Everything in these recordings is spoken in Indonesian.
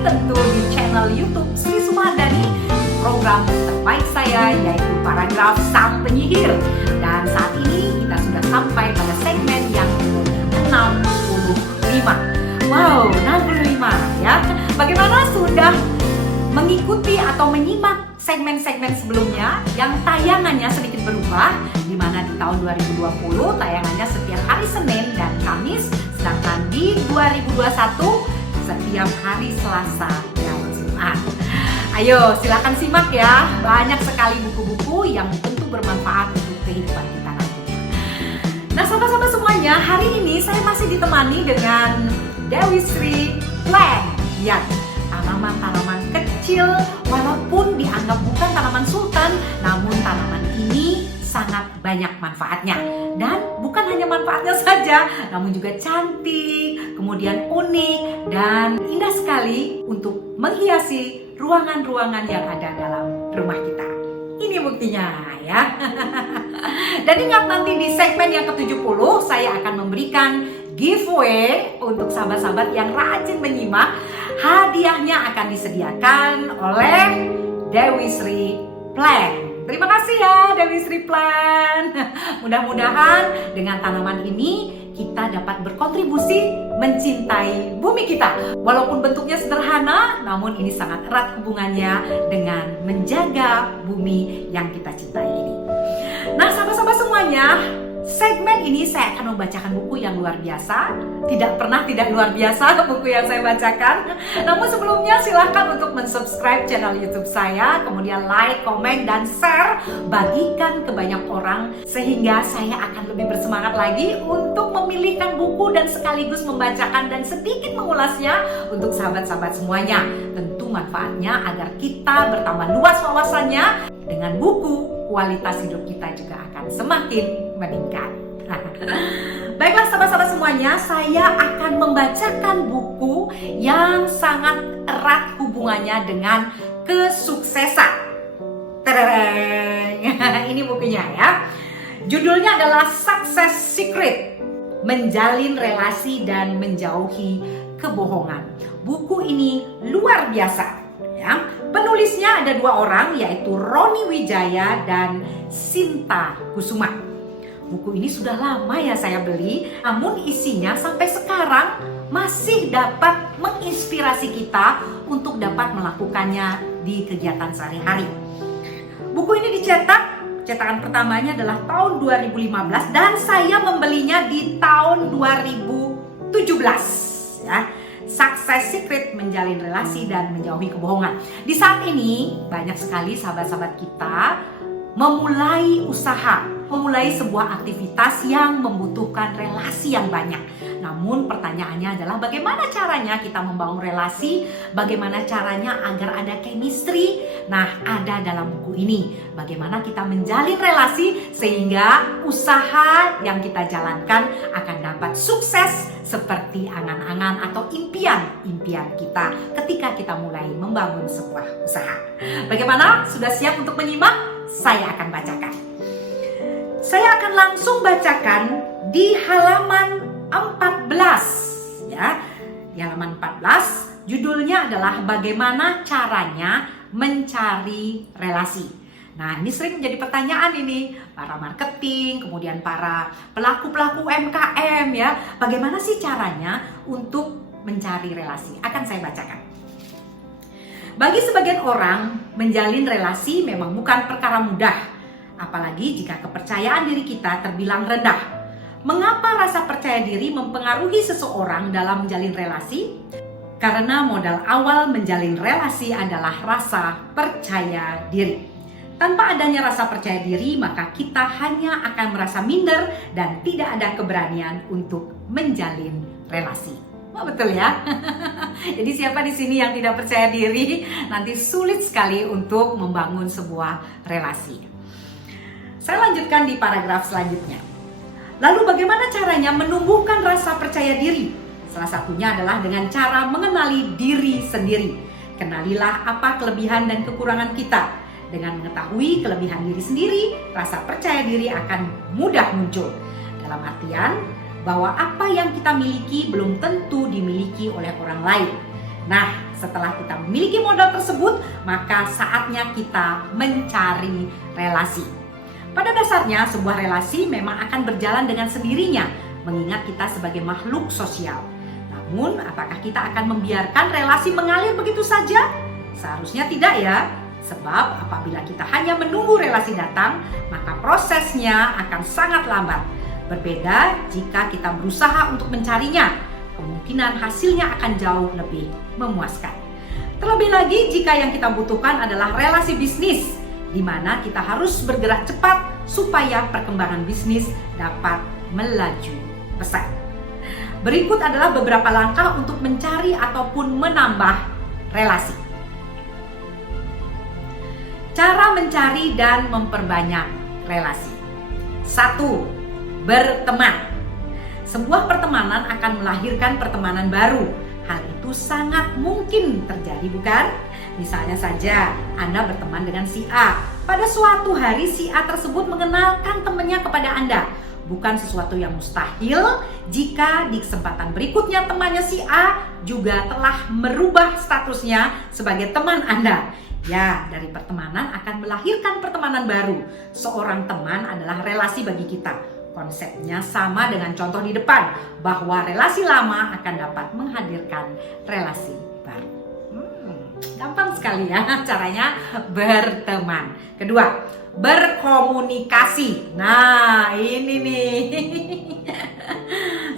tentu di channel YouTube Sri Sumardani, program terbaik saya yaitu Paragraf Sang Penyihir. Dan saat ini kita sudah sampai pada segmen yang ke-65. Wow, 65 ya. Bagaimana sudah mengikuti atau menyimak segmen-segmen sebelumnya yang tayangannya sedikit berubah, di mana di tahun 2020 tayangannya setiap hari Senin dan Kamis, sedangkan di 2021 setiap hari Selasa dan Jumat. Ayo silakan simak ya, banyak sekali buku-buku yang tentu bermanfaat untuk kehidupan kita nantinya. Nah sahabat-sahabat semuanya, hari ini saya masih ditemani dengan Dewi Sri Plant. Ya, tanaman-tanaman kecil walaupun dianggap bukan tanaman sultan, namun tanaman ini sangat banyak manfaatnya. Dan bukan hanya manfaatnya saja, namun juga cantik, kemudian unik dan indah sekali untuk menghiasi ruangan-ruangan yang ada dalam rumah kita. Ini buktinya ya. Dan ingat, nanti di segmen yang ke-70 saya akan memberikan giveaway untuk sahabat-sahabat yang rajin menyimak. Hadiahnya akan disediakan oleh Dewi Sri Plant. Terima kasih ya Dewi Sri Plant. Mudah-mudahan dengan tanaman ini kita dapat berkontribusi mencintai bumi kita. Walaupun bentuknya sederhana, namun ini sangat erat hubungannya dengan menjaga bumi yang kita cintai ini. Nah sahabat-sahabat semuanya, segmen ini saya akan membacakan buku yang luar biasa. Tidak pernah tidak luar biasa buku yang saya bacakan. Namun sebelumnya silahkan untuk mensubscribe channel YouTube saya, kemudian like, komen, dan share. Bagikan ke banyak orang sehingga saya akan lebih bersemangat lagi untuk memilihkan buku dan sekaligus membacakan dan sedikit mengulasnya untuk sahabat-sahabat semuanya. Tentu manfaatnya agar kita bertambah luas wawasannya. Dengan buku, kualitas hidup kita juga akan semakin meningkat. Baiklah sahabat-sahabat semuanya, saya akan membacakan buku yang sangat erat hubungannya dengan kesuksesan. Tadadang. Ini bukunya ya. Judulnya adalah Success Secret, Menjalin Relasi dan Menjauhi Kebohongan. Buku ini luar biasa ya. Penulisnya ada dua orang, yaitu Roni Wijaya dan Sinta Kusuma. Buku ini sudah lama ya saya beli, namun isinya sampai sekarang masih dapat menginspirasi kita untuk dapat melakukannya di kegiatan sehari-hari. Buku ini cetakan pertamanya adalah tahun 2015 dan saya membelinya di tahun 2017 ya. Success Secret, Menjalin Relasi dan Menjauhi Kebohongan. Di saat ini banyak sekali sahabat-sahabat kita memulai usaha, memulai sebuah aktivitas yang membutuhkan relasi yang banyak. Namun pertanyaannya adalah bagaimana caranya kita membangun relasi, bagaimana caranya agar ada chemistry. Nah, ada dalam buku ini bagaimana kita menjalin relasi sehingga usaha yang kita jalankan akan dapat sukses seperti angan-angan atau impian-impian kita ketika kita mulai membangun sebuah usaha. Bagaimana? Sudah siap untuk menyimak? Saya akan bacakan. Saya akan langsung bacakan di halaman 14 ya. Di halaman 14 judulnya adalah bagaimana caranya mencari relasi. Nah, ini sering menjadi pertanyaan ini para marketing, kemudian para pelaku-pelaku UMKM ya. Bagaimana sih caranya untuk mencari relasi? Akan saya bacakan. Bagi sebagian orang, menjalin relasi memang bukan perkara mudah, apalagi jika kepercayaan diri kita terbilang rendah. Mengapa rasa percaya diri mempengaruhi seseorang dalam menjalin relasi? Karena modal awal menjalin relasi adalah rasa percaya diri. Tanpa adanya rasa percaya diri, maka kita hanya akan merasa minder dan tidak ada keberanian untuk menjalin relasi. Oh, betul ya. Jadi siapa di sini yang tidak percaya diri, nanti sulit sekali untuk membangun sebuah relasi. Saya lanjutkan di paragraf selanjutnya. Lalu bagaimana caranya menumbuhkan rasa percaya diri? Salah satunya adalah dengan cara mengenali diri sendiri. Kenalilah apa kelebihan dan kekurangan kita. Dengan mengetahui kelebihan diri sendiri, rasa percaya diri akan mudah muncul. Dalam artian bahwa apa yang kita miliki belum tentu dimiliki oleh orang lain. Nah, setelah kita memiliki modal tersebut, maka saatnya kita mencari relasi. Pada dasarnya, sebuah relasi memang akan berjalan dengan sendirinya, mengingat kita sebagai makhluk sosial. Namun, apakah kita akan membiarkan relasi mengalir begitu saja? Seharusnya tidak ya. Sebab apabila kita hanya menunggu relasi datang, maka prosesnya akan sangat lambat. Berbeda jika kita berusaha untuk mencarinya, kemungkinan hasilnya akan jauh lebih memuaskan. Terlebih lagi jika yang kita butuhkan adalah relasi bisnis, di mana kita harus bergerak cepat supaya perkembangan bisnis dapat melaju pesat. Berikut adalah beberapa langkah untuk mencari ataupun menambah relasi. Cara mencari dan memperbanyak relasi. 1. Berteman. Sebuah pertemanan akan melahirkan pertemanan baru. Hal itu sangat mungkin terjadi, bukan? Misalnya saja Anda berteman dengan si A. Pada suatu hari si A tersebut mengenalkan temannya kepada Anda. Bukan sesuatu yang mustahil jika di kesempatan berikutnya temannya si A juga telah merubah statusnya sebagai teman Anda. Ya, dari pertemanan akan melahirkan pertemanan baru. Seorang teman adalah relasi bagi kita. Konsepnya sama dengan contoh di depan, bahwa relasi lama akan dapat menghadirkan relasi baru. Gampang sekali ya caranya berteman. Kedua, berkomunikasi. Nah, ini nih.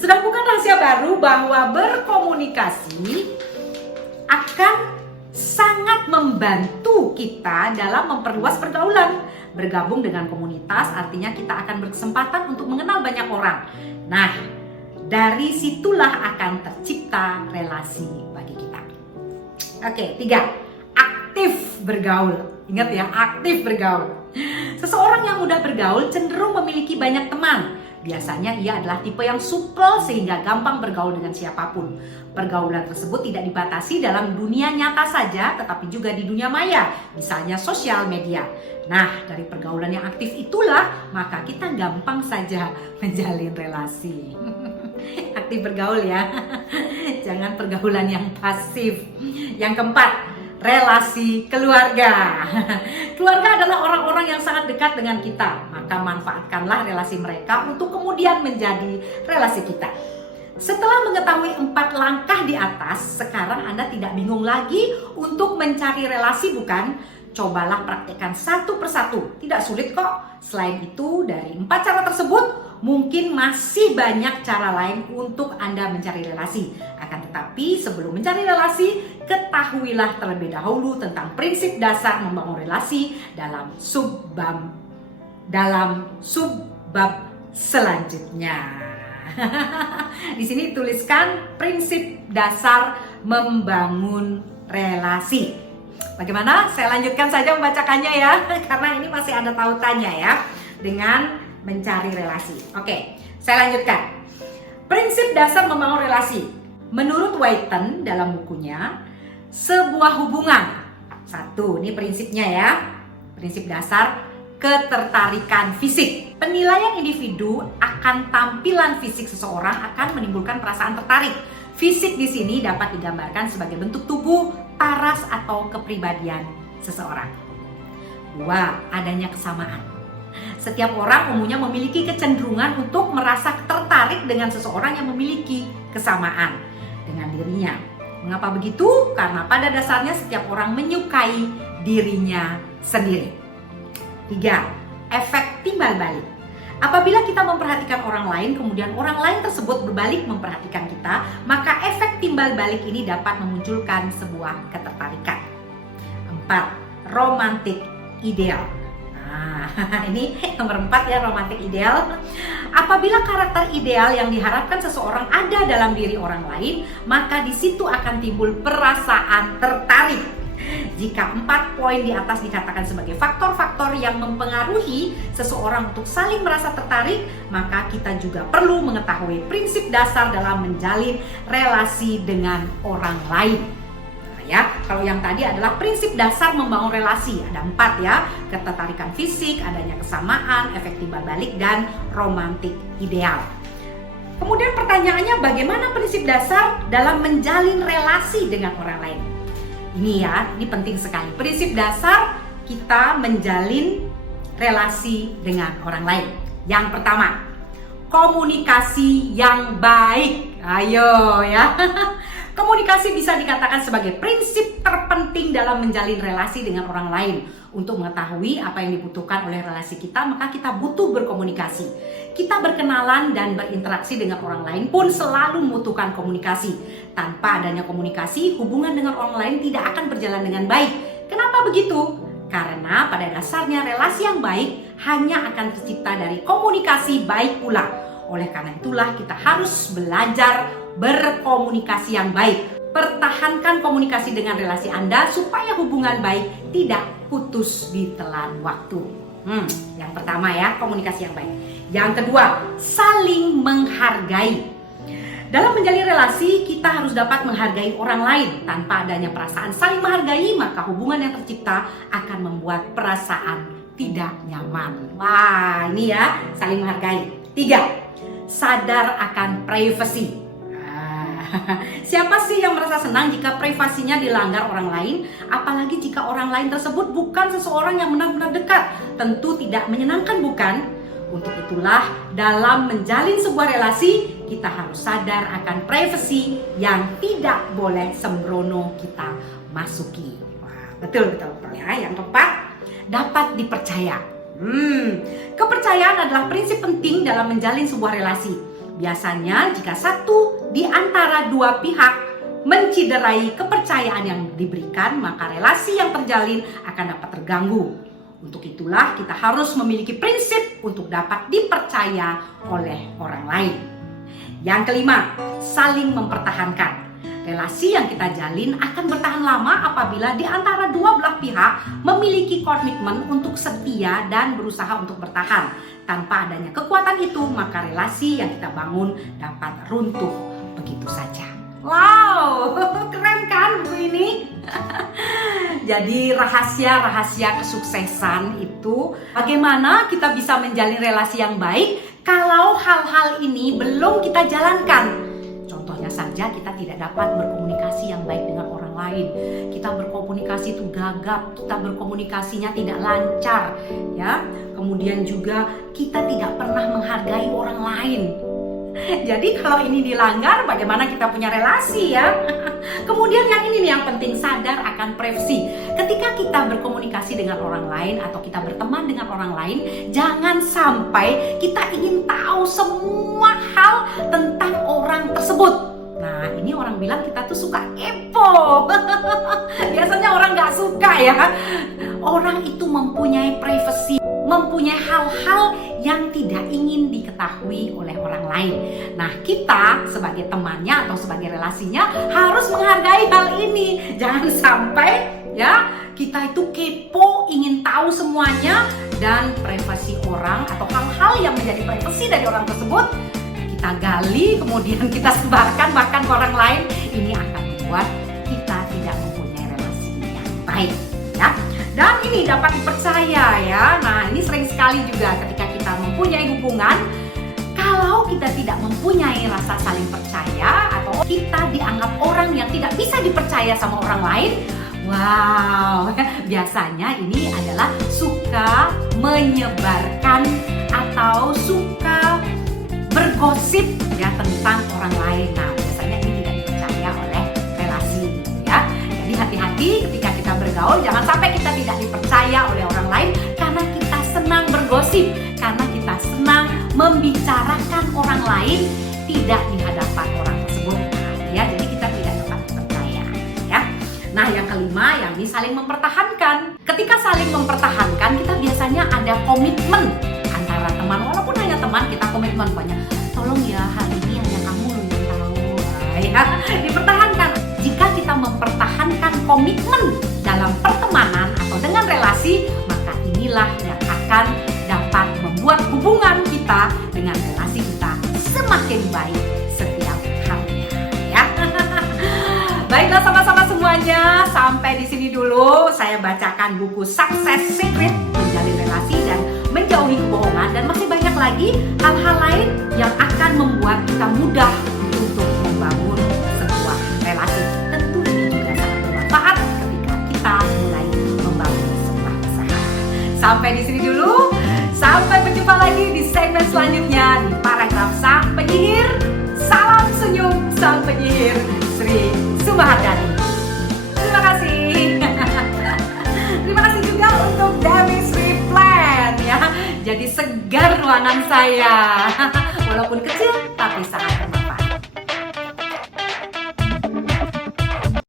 Sudah bukan rahasia baru bahwa berkomunikasi akan sangat membantu kita dalam memperluas pergaulan. Bergabung dengan komunitas artinya kita akan berkesempatan untuk mengenal banyak orang. Nah, dari situlah akan tercipta relasi bagi kita. Oke, 3. Aktif bergaul. Ingat ya, aktif bergaul. Seseorang yang mudah bergaul cenderung memiliki banyak teman. Biasanya ia adalah tipe yang supel sehingga gampang bergaul dengan siapapun. Pergaulan tersebut tidak dibatasi dalam dunia nyata saja, tetapi juga di dunia maya, misalnya sosial media. Nah, dari pergaulan yang aktif itulah, maka kita gampang saja menjalin relasi. Aktif bergaul ya, jangan pergaulan yang pasif. Yang keempat, relasi keluarga. Keluarga adalah orang-orang yang sangat dekat dengan kita, maka manfaatkanlah relasi mereka untuk kemudian menjadi relasi kita. Setelah mengetahui 4 langkah di atas, sekarang Anda tidak bingung lagi untuk mencari relasi, bukan? Cobalah praktekkan satu persatu, tidak sulit kok. Selain itu, dari 4 cara tersebut, mungkin masih banyak cara lain untuk Anda mencari relasi. Akan tetapi sebelum mencari relasi, ketahuilah terlebih dahulu tentang prinsip dasar membangun relasi dalam subbab selanjutnya. Di sini tuliskan prinsip dasar membangun relasi. Bagaimana? Saya lanjutkan saja membacakannya ya, karena ini masih ada tautannya ya dengan mencari relasi. Oke, saya lanjutkan. Prinsip dasar membangun relasi. Menurut Whiten dalam bukunya, sebuah hubungan. 1, ini prinsipnya ya. Prinsip dasar ketertarikan fisik. Penilaian individu akan tampilan fisik seseorang akan menimbulkan perasaan tertarik. Fisik di sini dapat digambarkan sebagai bentuk tubuh, paras atau kepribadian seseorang. 2, adanya kesamaan. Setiap orang umumnya memiliki kecenderungan untuk merasa tertarik dengan seseorang yang memiliki kesamaan dengan dirinya. Mengapa begitu? Karena pada dasarnya setiap orang menyukai dirinya sendiri. 3, efek timbal balik. Apabila kita memperhatikan orang lain, kemudian orang lain tersebut berbalik memperhatikan kita, maka efek timbal balik ini dapat memunculkan sebuah ketertarikan. 4, romantik ideal. Nah, ini nomor 4 ya, romantik ideal. Apabila karakter ideal yang diharapkan seseorang ada dalam diri orang lain, maka di situ akan timbul perasaan tertarik. Jika 4 poin di atas dikatakan sebagai faktor-faktor yang mempengaruhi seseorang untuk saling merasa tertarik, maka kita juga perlu mengetahui prinsip dasar dalam menjalin relasi dengan orang lain. Nah ya, kalau yang tadi adalah prinsip dasar membangun relasi, ada 4 ya, ketertarikan fisik, adanya kesamaan, efek timbal balik, dan romantik ideal. Kemudian pertanyaannya, bagaimana prinsip dasar dalam menjalin relasi dengan orang lain? Ini ya, ini penting sekali. Prinsip dasar kita menjalin relasi dengan orang lain. Yang pertama, komunikasi yang baik. Ayo ya. Komunikasi bisa dikatakan sebagai prinsip terpenting dalam menjalin relasi dengan orang lain. Untuk mengetahui apa yang dibutuhkan oleh relasi kita, maka kita butuh berkomunikasi. Kita berkenalan dan berinteraksi dengan orang lain pun selalu membutuhkan komunikasi. Tanpa adanya komunikasi, hubungan dengan orang lain tidak akan berjalan dengan baik. Kenapa begitu? Karena pada dasarnya relasi yang baik hanya akan tercipta dari komunikasi baik pula. Oleh karena itulah kita harus belajar berkomunikasi yang baik. Pertahankan komunikasi dengan relasi Anda supaya hubungan baik tidak putus di telan waktu. Yang pertama ya, komunikasi yang baik. Yang kedua, saling menghargai. Dalam menjalin relasi, kita harus dapat menghargai orang lain. Tanpa adanya perasaan saling menghargai, maka hubungan yang tercipta akan membuat perasaan tidak nyaman. Wah, ini ya, saling menghargai. 3, sadar akan privasi. Siapa sih yang merasa senang jika privasinya dilanggar orang lain? Apalagi jika orang lain tersebut bukan seseorang yang benar-benar dekat. Tentu tidak menyenangkan, bukan? Untuk itulah dalam menjalin sebuah relasi, kita harus sadar akan privasi yang tidak boleh sembrono kita masuki. Wah, betul ya. Yang keempat, dapat dipercaya. Kepercayaan adalah prinsip penting dalam menjalin sebuah relasi. Biasanya jika satu di antara dua pihak menciderai kepercayaan yang diberikan, maka relasi yang terjalin akan dapat terganggu. Untuk itulah kita harus memiliki prinsip untuk dapat dipercaya oleh orang lain. Yang kelima, saling mempertahankan. Relasi yang kita jalin akan bertahan lama apabila di antara dua belah pihak memiliki komitmen untuk setia dan berusaha untuk bertahan. Tanpa adanya kekuatan itu, maka relasi yang kita bangun dapat runtuh begitu saja. Wow, keren kan buku ini? Jadi rahasia-rahasia kesuksesan itu bagaimana kita bisa menjalin relasi yang baik kalau hal-hal ini belum kita jalankan. Contohnya saja, kita tidak dapat berkomunikasi yang baik dengan orang lain. Kita berkomunikasi itu gagap, kita berkomunikasinya tidak lancar, ya. Kemudian juga kita tidak pernah menghargai orang lain. Jadi kalau ini dilanggar, bagaimana kita punya relasi ya? Kemudian yang ini nih yang penting, sadar akan privasi. Ketika kita berkomunikasi dengan orang lain atau kita berteman dengan orang lain, jangan sampai kita ingin tahu semua hal tentang orang tersebut. Nah, ini orang bilang kita tuh suka kepo. Biasanya orang gak suka ya. Orang itu mempunyai privasi, mempunyai hal-hal yang tidak ingin diketahui oleh orang lain. Nah, kita sebagai temannya atau sebagai relasinya harus menghargai hal ini. Jangan sampai ya kita itu kepo, ingin tahu semuanya, dan privasi orang atau hal-hal yang menjadi privasi dari orang tersebut kita gali, kemudian kita sebarkan bahkan ke orang lain. Ini akan membuat kita tidak mempunyai relasi yang baik ya. Dan ini dapat dipercaya ya. Nah, ini sering sekali juga ketika kita mempunyai hubungan, kalau kita tidak mempunyai rasa saling percaya atau kita dianggap orang yang tidak bisa dipercaya sama orang lain, wow, biasanya ini adalah suka menyebarkan atau suka bergosip ya tentang orang lain. Nah, biasanya ini tidak dipercaya oleh relasi ya. Jadi hati-hati ketika kita bergaul, jangan sampai kita tidak dipercaya oleh orang lain karena kita senang bergosip, karena kita senang membicarakan orang lain tidak di hadapan orang tersebut. Nah, ya, jadi kita tidak dapat dipercaya ya. Nah, yang kelima, yang ini saling mempertahankan. Ketika saling mempertahankan, kita biasanya ada komitmen antara teman, walaupun hanya teman, kita komitmen banyak. Tolong ya, hari ini hanya kamu yang tahu. Ya, dipertahankan. Jika kita mempertahankan komitmen dalam pertemanan atau dengan relasi, maka inilah yang akan dapat membuat hubungan kita dengan relasi kita semakin baik setiap harinya. Ya. Baiklah sama-sama semuanya, sampai di sini dulu saya bacakan buku Success Secret, menjalin relasi dan menjauhi kebohongan, dan masih banyak lagi hal-hal lain yang akan membuat kita mudah untuk membangun sebuah relasi. Tentu ini juga sangat bermanfaat Sampai di sini dulu. Sampai berjumpa lagi di segmen selanjutnya di Paragraf Sang Penyihir. Salam senyum sang penyihir Sri Sumahardani. Terima kasih. Terima kasih juga untuk Demis Replan ya. Jadi segar ruangan saya. Walaupun kecil tapi sangat